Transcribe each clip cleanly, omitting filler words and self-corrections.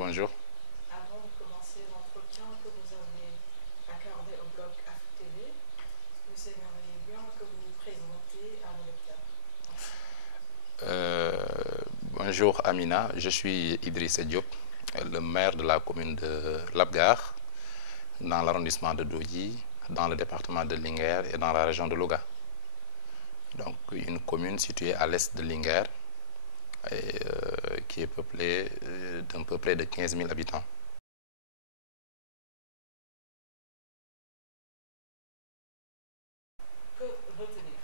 bonjour. Avant de commencer l'entretien que vous avez accordé au blog AFTV, nous aimerions bien que vous vous présentiez à nos lecteurs. Euh, Bonjour Amina, je suis Idriss Diop, le maire de la commune de Labgar, dans l'arrondissement de Douyi, dans le département de Linguère et dans la région de Louga. Donc une commune située à l'est de Linguère et qui est peuplée d'un peu près de 15 000 habitants. Que retenir?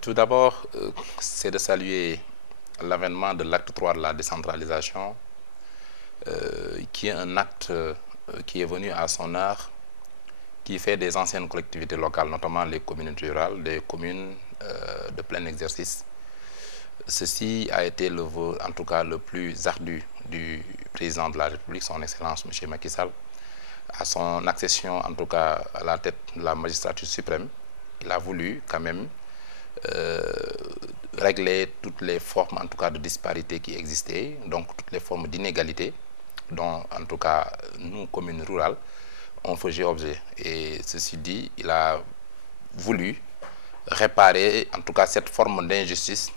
Tout d'abord, c'est de saluer l'avènement de l'acte 3 de la décentralisation, qui est un acte qui est venu à son heure, qui fait des anciennes collectivités locales, notamment les communes rurales, des communes de plein exercice. Ceci a été le vœu, en tout cas le plus ardu du président de la République, son Excellence M. Macky Sall, à son accession, en tout cas à la tête de la magistrature suprême. Il a voulu quand même euh, régler toutes les formes, en tout cas, de disparité qui existaient, donc toutes les formes d'inégalité, dont, en tout cas, nous, communes rurales, on faisait objet. Et ceci dit, il a voulu réparer, en tout cas, cette forme d'injustice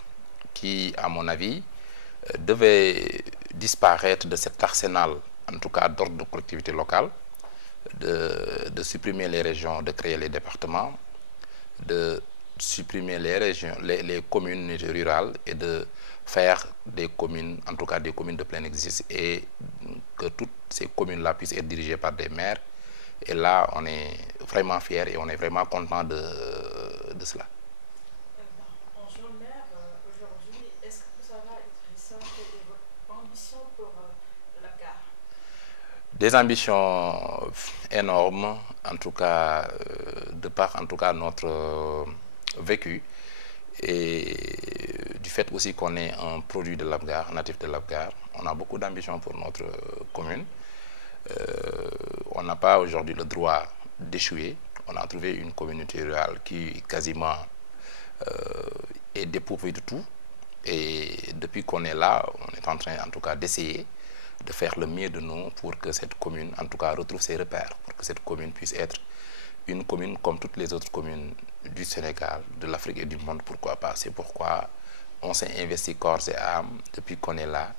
qui, à mon avis, devait disparaître de cet arsenal, en tout cas d'ordre de collectivité locale, de supprimer les régions, de créer les départements, de supprimer les régions, les communes rurales et de faire des communes, en tout cas des communes de plein exercice, et que toutes ces communes-là puissent être dirigées par des maires. Et là, on est vraiment fiers et on est vraiment content de cela. Bonjour maire, aujourd'hui, est-ce que vous savez, Idrissa, quelle est votre ambition pour la gare? Des ambitions énormes, en tout cas, de par en tout cas notre vécu et du fait aussi qu'on est un produit de l'Abgar, natif de l'Abgar, on a beaucoup d'ambition pour notre commune. On n'a pas aujourd'hui le droit d'échouer. On a trouvé une communauté rurale qui quasiment est dépourvue de tout. Et depuis qu'on est là, on est en train en tout cas d'essayer de faire le mieux de nous pour que cette commune, en tout cas, retrouve ses repères, pour que cette commune puisse être une commune comme toutes les autres communes du Sénégal, de l'Afrique et du monde, pourquoi pas. C'est pourquoi on s'est investi corps et âme depuis qu'on est là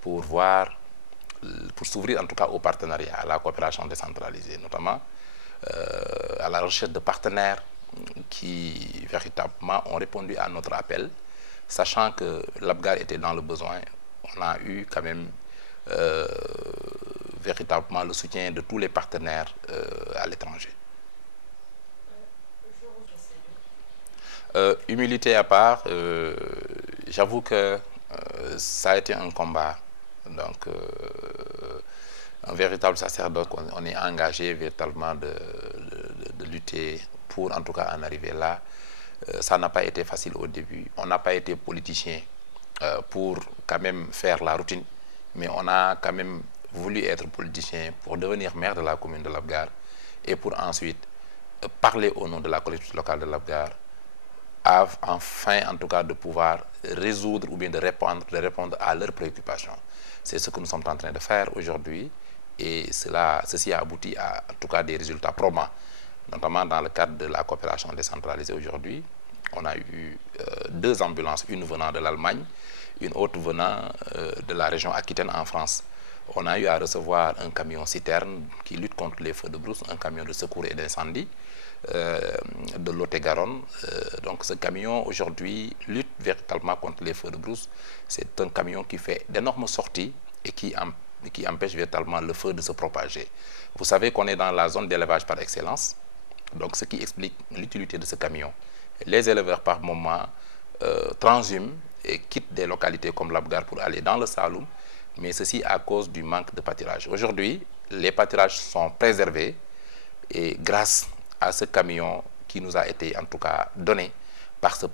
pour voir, pour s'ouvrir en tout cas au partenariat, à la coopération décentralisée, notamment à la recherche de partenaires qui véritablement ont répondu à notre appel, sachant que l'Abgar était dans le besoin. On a eu quand même véritablement le soutien de tous les partenaires à l'étranger. Je vous remercie. Humilité à part, j'avoue que ça a été un combat. Donc, un véritable sacerdoce, on est engagé véritablement de lutter pour en tout cas en arriver là. Ça n'a pas été facile au début. On n'a pas été politicien pour quand même faire la routine, mais on a quand même voulu être politicien pour devenir maire de la commune de Labgar et pour ensuite parler au nom de la collectivité locale de Labgar, enfin en tout cas de pouvoir résoudre ou bien de répondre à leurs préoccupations. C'est ce que nous sommes en train de faire aujourd'hui et ceci a abouti à en tout cas des résultats probants, notamment dans le cadre de la coopération décentralisée aujourd'hui. On a eu deux ambulances, une venant de l'Allemagne, une autre venant de la région Aquitaine en France. On a eu à recevoir un camion citerne qui lutte contre les feux de brousse, un camion de secours et d'incendie de Lot-et-Garonne. Donc ce camion aujourd'hui lutte véritablement contre les feux de brousse. C'est un camion qui fait d'énormes sorties et qui empêche véritablement le feu de se propager. Vous savez qu'on est dans la zone d'élevage par excellence, donc ce qui explique l'utilité de ce camion. Les éleveurs par moment transhument et quittent des localités comme l'Abgar pour aller dans le Saloum, mais ceci à cause du manque de pâturage. Aujourd'hui, les pâturages sont préservés et grâce à ce camion qui nous a été en tout cas donné par ce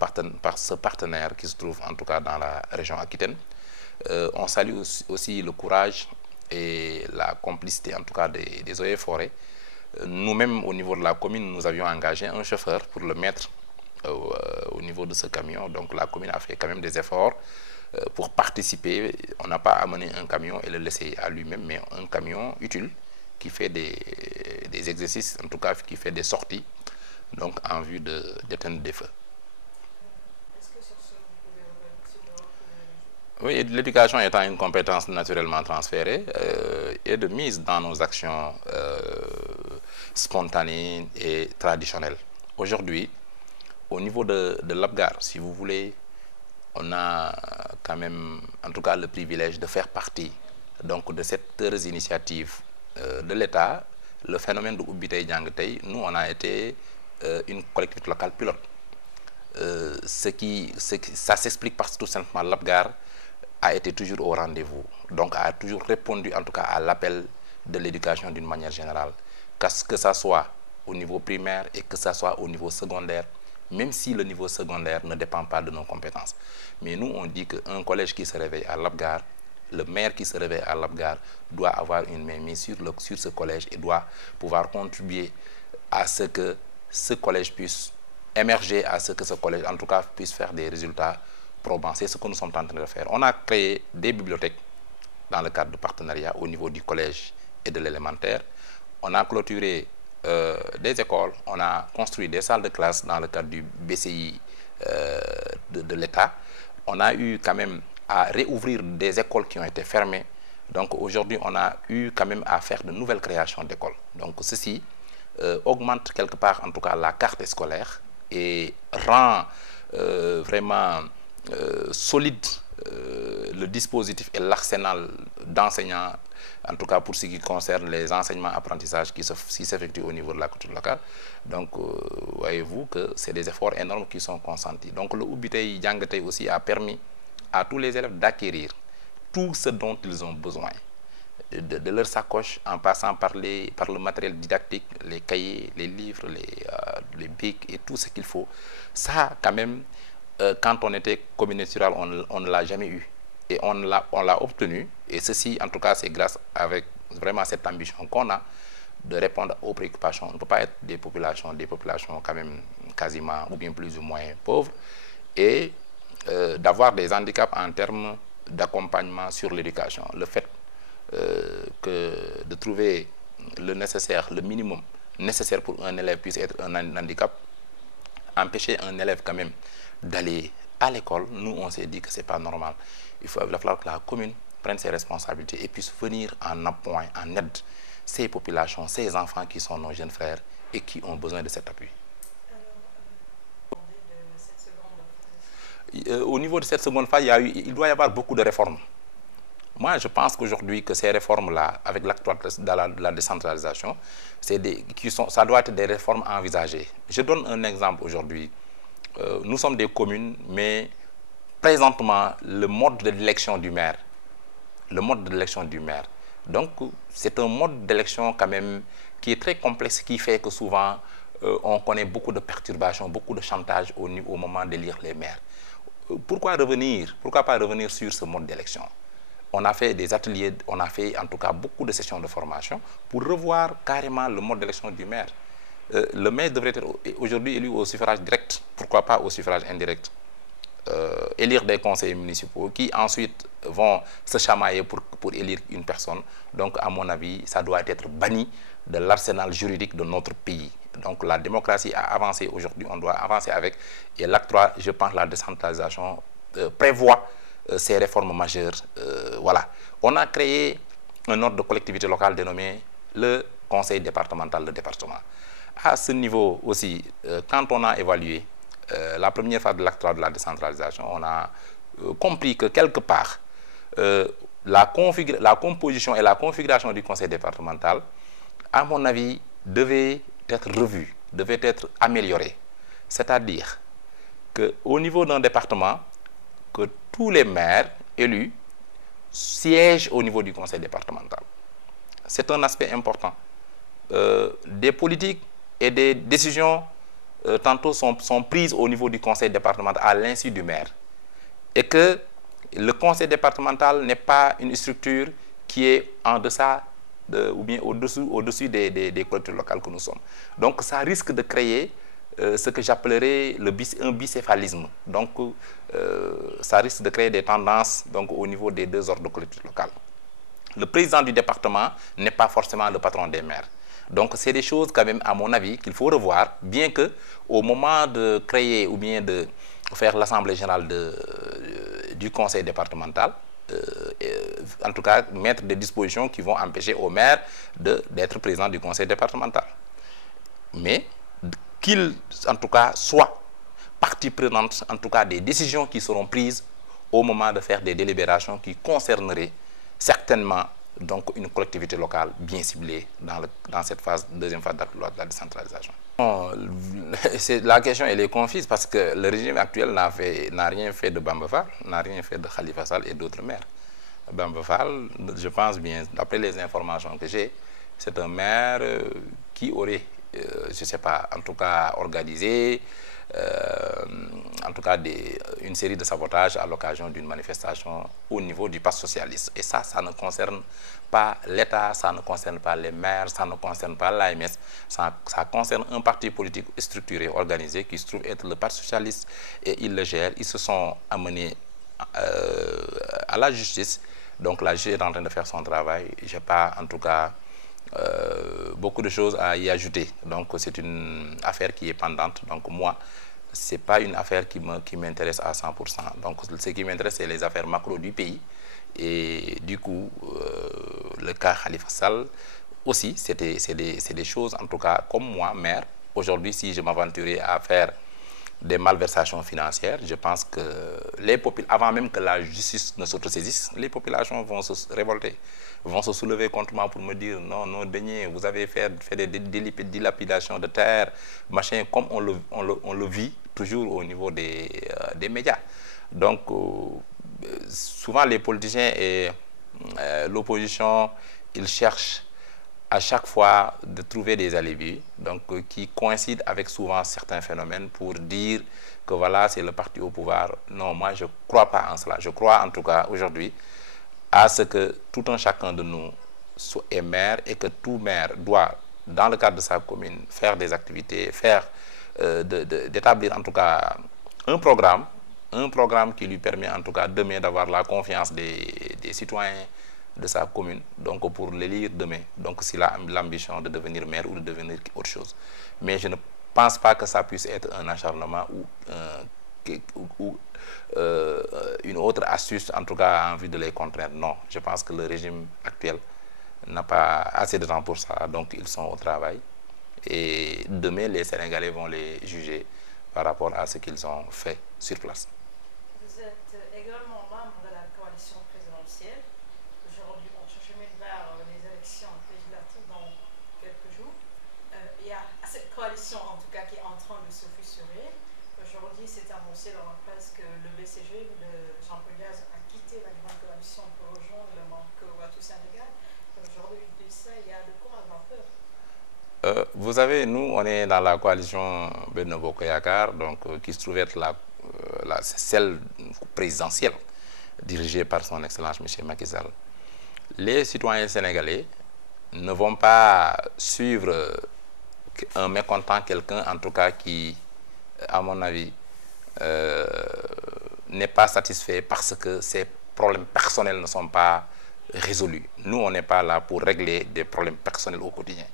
partenaire qui se trouve en tout cas dans la région Aquitaine. On salue aussi le courage et la complicité en tout cas des eaux et forêts. Nous-mêmes au niveau de la commune, nous avions engagé un chauffeur pour le mettre au niveau de ce camion. Donc la commune a fait quand même des efforts pour participer. On n'a pas amené un camion et le laisser à lui-même, mais un camion utile qui fait des exercices, en tout cas qui fait des sorties, donc en vue d'éteindre des feux. Est-ce que sur ce, vous pouvez revenir sur le rôle que vous avez joué? Oui, l'éducation étant une compétence naturellement transférée et de mise dans nos actions spontanées et traditionnelles. Aujourd'hui, au niveau de l'APGAR, si vous voulez, on a quand même, en tout cas, le privilège de faire partie donc, de cette heureuse initiative de l'État. Le phénomène de Oubitei Djangtei, nous, on a été une collectivité locale pilote. Ça s'explique parce que tout simplement l'APGAR a été toujours au rendez-vous, donc a toujours répondu en tout cas à l'appel de l'éducation d'une manière générale, que ça soit au niveau primaire et que ça soit au niveau secondaire, même si le niveau secondaire ne dépend pas de nos compétences. Mais nous, on dit qu'un collège qui se réveille à l'APGAR, le maire qui se réveille à l'APGAR doit avoir une mainmise sur ce collège et doit pouvoir contribuer à ce que ce collège puisse émerger, à ce que ce collège, en tout cas, puisse faire des résultats probants. C'est ce que nous sommes en train de faire. On a créé des bibliothèques dans le cadre de partenariat au niveau du collège et de l'élémentaire. On a clôturé des écoles, on a construit des salles de classe dans le cadre du BCI de l'État. On a eu quand même à réouvrir des écoles qui ont été fermées. Donc aujourd'hui, on a eu quand même à faire de nouvelles créations d'écoles. Donc ceci augmente quelque part en tout cas la carte scolaire et rend vraiment solide le dispositif et l'arsenal d'enseignants, en tout cas pour ce qui concerne les enseignements apprentissages qui s'effectuent au niveau de la culture locale. Donc, voyez-vous que c'est des efforts énormes qui sont consentis. Donc, le Oubitei Djangtei aussi a permis à tous les élèves d'acquérir tout ce dont ils ont besoin. De leur sacoche, en passant par le matériel didactique, les cahiers, les livres, les bics et tout ce qu'il faut. Ça, quand même, quand on était communauté rurale, on ne l'a jamais eu. Et on l'a obtenu. Et ceci, en tout cas, c'est grâce avec vraiment cette ambition qu'on a de répondre aux préoccupations. On ne peut pas être des populations quand même quasiment ou bien plus ou moins pauvres et d'avoir des handicaps en termes d'accompagnement sur l'éducation. Le fait de trouver le nécessaire, le minimum nécessaire pour un élève puisse être un handicap, empêcher un élève quand même d'aller à l'école, nous on s'est dit que ce n'est pas normal. Il va falloir que la commune prenne ses responsabilités et puisse venir en appoint, en aide ces populations, ces enfants qui sont nos jeunes frères et qui ont besoin de cet appui. Au niveau de cette seconde phase, il doit y avoir beaucoup de réformes. Moi, je pense qu'aujourd'hui, que ces réformes-là, avec l'acte de la décentralisation, ça doit être des réformes envisagées. Je donne un exemple aujourd'hui. Nous sommes des communes, mais présentement, le mode d'élection du maire, donc c'est un mode d'élection quand même qui est très complexe, qui fait que souvent, on connaît beaucoup de perturbations, beaucoup de chantage au moment d'élire les maires. Pourquoi pas revenir sur ce mode d'élection? On a fait des ateliers, on a fait en tout cas beaucoup de sessions de formation pour revoir carrément le mode d'élection du maire. Le maire devrait être aujourd'hui élu au suffrage direct, pourquoi pas au suffrage indirect. Élire des conseillers municipaux qui ensuite vont se chamailler pour élire une personne. Donc à mon avis, ça doit être banni de l'arsenal juridique de notre pays. Donc la démocratie a avancé aujourd'hui, on doit avancer avec. Et l'acte 3, je pense, la décentralisation prévoit ces réformes majeures. Voilà. On a créé un ordre de collectivité locale dénommé le conseil départemental, le département. À ce niveau aussi, quand on a évalué la première phase de l'acte 3 de la décentralisation, on a compris que quelque part, la composition et la configuration du conseil départemental, à mon avis, devait être revue, devait être améliorée. C'est-à-dire qu'au niveau d'un département, que tous les maires élus siègent au niveau du conseil départemental. C'est un aspect important. Des politiques et des décisions tantôt sont prises au niveau du conseil départemental à l'insu du maire. Et que le conseil départemental n'est pas une structure qui est en deçà ou bien au-dessus des collectivités locales que nous sommes. Donc ça risque de créer ce que j'appellerais un bicéphalisme. Donc, ça risque de créer des tendances donc, au niveau des deux ordres de collectivité locale. Le président du département n'est pas forcément le patron des maires. Donc, c'est des choses quand même, à mon avis, qu'il faut revoir, bien que au moment de créer ou bien de faire l'assemblée générale du conseil départemental, en tout cas, mettre des dispositions qui vont empêcher aux maires d'être président du conseil départemental. Mais qu'il, en tout cas, soit partie prenante, en tout cas, des décisions qui seront prises au moment de faire des délibérations qui concerneraient certainement donc une collectivité locale bien ciblée dans cette deuxième phase de la décentralisation. Bon, la question elle est confuse parce que le régime actuel n'a rien fait de Bamba Fall, n'a rien fait de Khalifa Sall et d'autres maires. Bamba Fall, je pense bien, d'après les informations que j'ai, c'est un maire qui aurait, je ne sais pas, en tout cas organisé, en tout cas une série de sabotages à l'occasion d'une manifestation au niveau du Parti socialiste. Et ça ne concerne pas l'État, ça ne concerne pas les maires, ça ne concerne pas l'AMS, ça concerne un parti politique structuré, organisé, qui se trouve être le Parti socialiste, et ils le gèrent. Ils se sont amenés à la justice, donc la justice est en train de faire son travail. Je n'ai pas, en tout cas, beaucoup de choses à y ajouter. Donc c'est une affaire qui est pendante. Donc moi, ce n'est pas une affaire qui m'intéresse à 100%. Donc ce qui m'intéresse, c'est les affaires macro du pays. Et du coup, le cas Khalifa Sall aussi, c'est des choses, en tout cas, comme moi, maire. Aujourd'hui, si je m'aventurais à faire des malversations financières, je pense que avant même que la justice ne s'autosaisisse, les populations vont se révolter, vont se soulever contre moi pour me dire non, non, Beignet, vous avez fait des dilapidations de terre, machin, comme on le vit toujours au niveau des médias. Donc, souvent les politiciens et l'opposition, ils cherchent à chaque fois de trouver des alibis donc, qui coïncident avec souvent certains phénomènes pour dire que voilà, c'est le parti au pouvoir. Non, moi, je ne crois pas en cela. Je crois en tout cas aujourd'hui à ce que tout un chacun de nous est maire et que tout maire doit, dans le cadre de sa commune, faire des activités, d'établir en tout cas un programme qui lui permet en tout cas demain d'avoir la confiance des citoyens de sa commune, donc pour l'élire demain, donc s'il a l'ambition de devenir maire ou de devenir autre chose. Mais je ne pense pas que ça puisse être un acharnement ou une autre astuce, en tout cas en vue de les contraindre. Non, je pense que le régime actuel n'a pas assez de temps pour ça, donc ils sont au travail. Et demain, les Sénégalais vont les juger par rapport à ce qu'ils ont fait sur place. Vous êtes également membre de la coalition présidentielle. Aujourd'hui, on chemine vers les élections législatives dans quelques jours. Il y a cette coalition, en tout cas, qui est en train de se fissurer. Aujourd'hui, c'est annoncé dans la presse que le BCG de Jean-Paul Diaz a quitté la grande coalition pour rejoindre le Manko Wattu-Sénégal. Aujourd'hui, il y a de quoi avoir peur. Vous savez, nous, on est dans la coalition Benno Bokk Yakaar, donc qui se trouve être celle présidentielle, dirigée par son Excellence M. Macky Sall. Les citoyens sénégalais ne vont pas suivre un mécontent, quelqu'un en tout cas qui, à mon avis, n'est pas satisfait parce que ses problèmes personnels ne sont pas résolus. Nous, on n'est pas là pour régler des problèmes personnels au quotidien.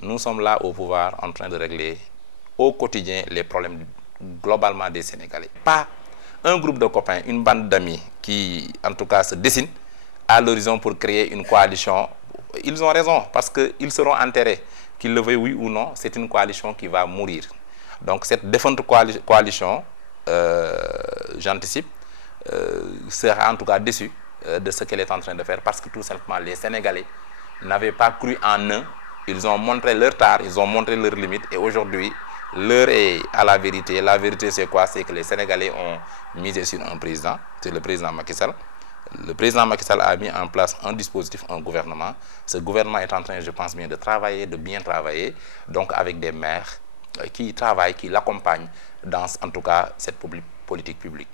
Nous sommes là au pouvoir en train de régler au quotidien les problèmes globalement des Sénégalais. Pas un groupe de copains, une bande d'amis qui, en tout cas, se dessinent à l'horizon pour créer une coalition. Ils ont raison parce qu'ils seront enterrés. Qu'ils le veuillent oui ou non, c'est une coalition qui va mourir. Donc cette défunte coalition, j'anticipe, sera en tout cas déçue de ce qu'elle est en train de faire parce que tout simplement les Sénégalais n'avaient pas cru en eux. Ils ont montré leur tard, ils ont montré leurs limites et aujourd'hui, l'heure est à la vérité. La vérité, c'est quoi? C'est que les Sénégalais ont misé sur un président, c'est le président Macky Sall. Le président Macky Sall a mis en place un dispositif, un gouvernement. Ce gouvernement est en train, je pense bien, de travailler, de bien travailler, donc avec des maires qui travaillent, qui l'accompagnent dans, en tout cas, cette politique publique.